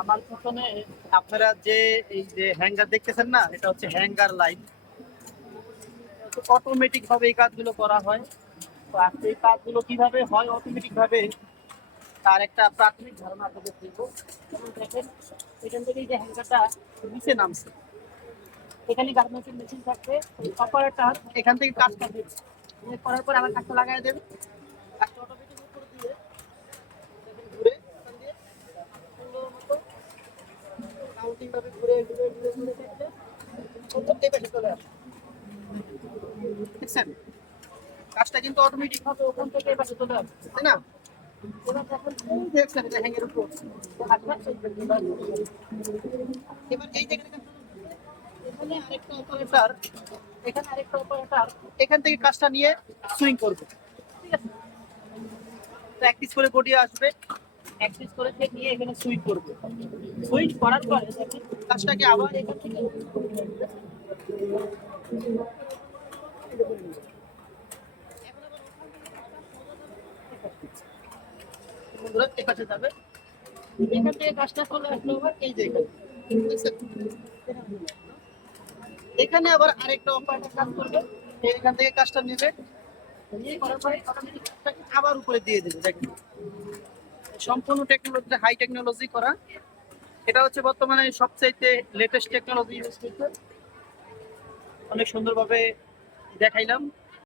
আমার পিছনে আপনারা যে এই যে হ্যাঙ্গার দেখতেছেন না, এটা হচ্ছে হ্যাঙ্গার লাইন অটোমেটিক ভাবে এই কাজগুলো করা হয়। তো আজকে এই কাজগুলো কীভাবে হয় অটোমেটিক ভাবে, তার একটা প্রাথমিক ধারণা আপনাদের দিব। দেখেন, এখান থেকে যে হ্যাঙ্গারটা নিচে নামছে। এখানে গার্মেন্টের মেশিন থাকবে। অপারেটর এখান থেকে কাজটা দেবে। এ করার পর আবার কাজটা লাগাই দেবে। কাজটা অটোমেটিক উপর দিয়ে দেখেন ঘুরে এখান দিয়ে সুন্দর মতো কাউন্টিং ঘুরে ঘুরে ঘুরে ঘুরে দেখলে সুন্দর এই চলে আসে। দেখছেন কাজটা কিন্তু অটোমেটিক ভাবে ওখান থেকে পাশে চলে আসে তাই না? এবার এই জায়গাটা এখানে আরেকটা অপারেটর এখানে আরেকটা অপারেটর এখান থেকে কাজটা নিয়ে সুইং করবে। ঠিক আছে? প্র্যাকটিস করে গড়িয়ে আসবে। প্র্যাকটিস করে নিয়ে এখানে সুইং করবে। সুইং করার পরে কাজটাকে আবার এখান থেকে কাজটা চলে আসলো এই যে এখানে। আবার আরেকটা অপারেটর কাজ করবে। এখান থেকে কাজটা নেবে। নিয়ে করার পরে আবার উপরে দিয়ে দেবে, দেখেন। সম্পূর্ণ টেকনোলজিতে হাই টেকনোলজি করা। এটা হচ্ছে বর্তমানে সবচাইতে লেটেস্ট টেকনোলজি ইউজ করছে অনেক সুন্দরভাবে দেখাইলাম।